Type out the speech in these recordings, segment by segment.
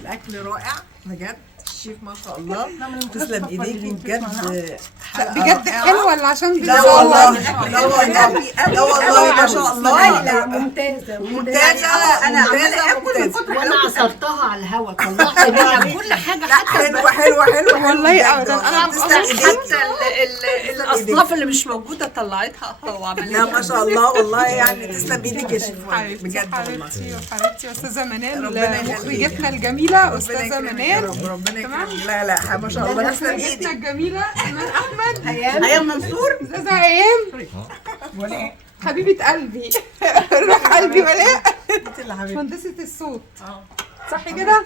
الاكل رائع بجد. الشيف ما شاء الله تسلم ايديكي بجد. بجد حلو ولا عشان لا والله لا والله لا والله ما شاء الله. لا ممتازه ممتازه. انا اكل من كتر وانا عصرتها على الهواء طلعت منها كل حاجه. حلوه حلوه حلوه والله ابدا. انا حتى الاصناف اللي مش موجوده طلعتها وعملتها. لا ما شاء الله والله يعني تسلم ايدك يا شيف بجد والله. حبيبتي استاذه منال ربنا مخرجتنا الجميله استاذه منال. ربنا يكرمك. لا لا ما شاء الله تسلم مخرجتنا ايدك. الجميله ايمان احمد. ايام منصور. استاذه ايام حبيبه قلبي روح قلبي ولاء مهندسه الصوت صح كده.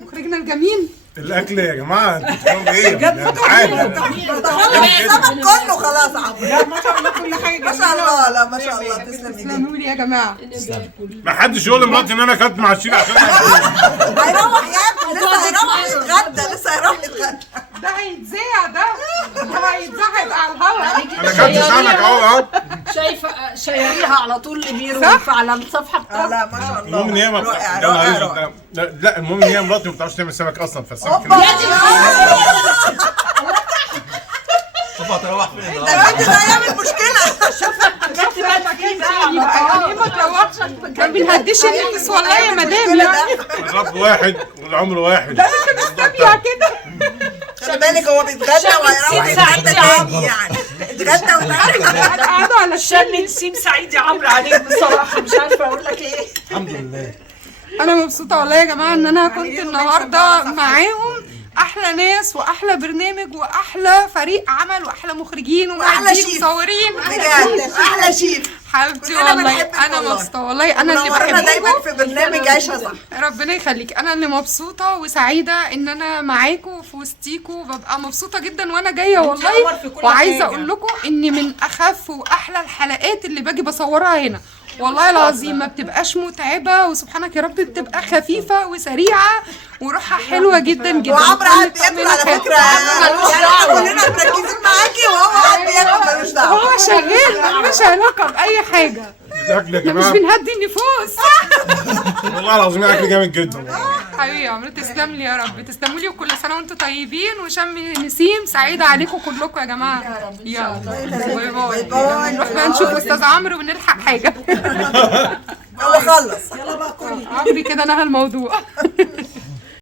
مخرجنا الجميل. الاكل يا جماعه انتوا بتقولوا ايه؟ السمك كله خلاص عمرو. ما شاء الله كل حاجه ما شاء الله. لا ما شاء الله تسلم ايدك. تسلموا لي يا جماعه. ما حدش يقول لمراتي ان انا اكلت مع الشيف عشان هيروح ياكل لسه هيروح يتغدى لسه هيروح يتغدى. ده هيتذاع ده هيتذاع هيبقى على الهواء. انا اكلت سمك اهو. شايفه شيريها على طول لميرو على الصفحه بتاعتها. لا ما شاء الله. المهم ان هي ما رائع يا نهار رائع رائع. اسود. لا المهم ان هي مراتي ما بتعرفش تعمل سمك اصلا فالسمك شوف هتروح فين. ده الفيديو ده هيعمل مشكله. يعني ما تروحش ما بنهديش النفس والله يا مدام يعني. الرب واحد والعمر واحد. ده انا كده استبيع كده. خلي بالك هو بيتغدى وهيروح يتغدى تاني يعني. اتغدى ويتغدى. قعدوا على شم نسيم سعيد يا عمرو عليك بصراحه مش عارفه اقول لك ايه. الحمد لله. انا مبسوطه والله يا جماعه ان انا كنت النهارده معاهم. احلى ناس واحلى برنامج واحلى فريق عمل واحلى مخرجين ومعدين مصورين. بجد احلى شيف. حبيبتي كلنا والله بنحبك انا والله. مبسوطه والله. انا اللي منورنا دايما بحبكم. في برنامج عيشها صح. ربنا يخليك. انا اللي مبسوطه وسعيده ان انا معاكم في وسطيكم. ببقى مبسوطه جدا وانا جايه والله. وعايزه اقول لكم ان من اخف واحلى الحلقات اللي باجي بصورها هنا والله العظيم. ما بتبقاش متعبه وسبحانك يا رب بتبقى خفيفه وسريعه وروحها حلوه جدا جدا. وعمرو قاعد بياكل على فكره. يعني كلنا مركزين معاكي وهو قاعد بياكل ملوش دعوه. هو شغال ملوش علاقه باي حاجه. الاكل يا احنا مش جماعه بنهدي النفوس. والله العظيم الاكل جامد جدا. حبيبي يا عمرو تسلم لي يا رب. تسلموا لي وكل سنه وانتم طيبين وشم نسيم سعيده عليكم كلكم يا جماعه. يلا باي باي. نروح بقى نشوف استاذ عمرو ونلحق حاجه. هو خلص. عمرو كده نهى الموضوع.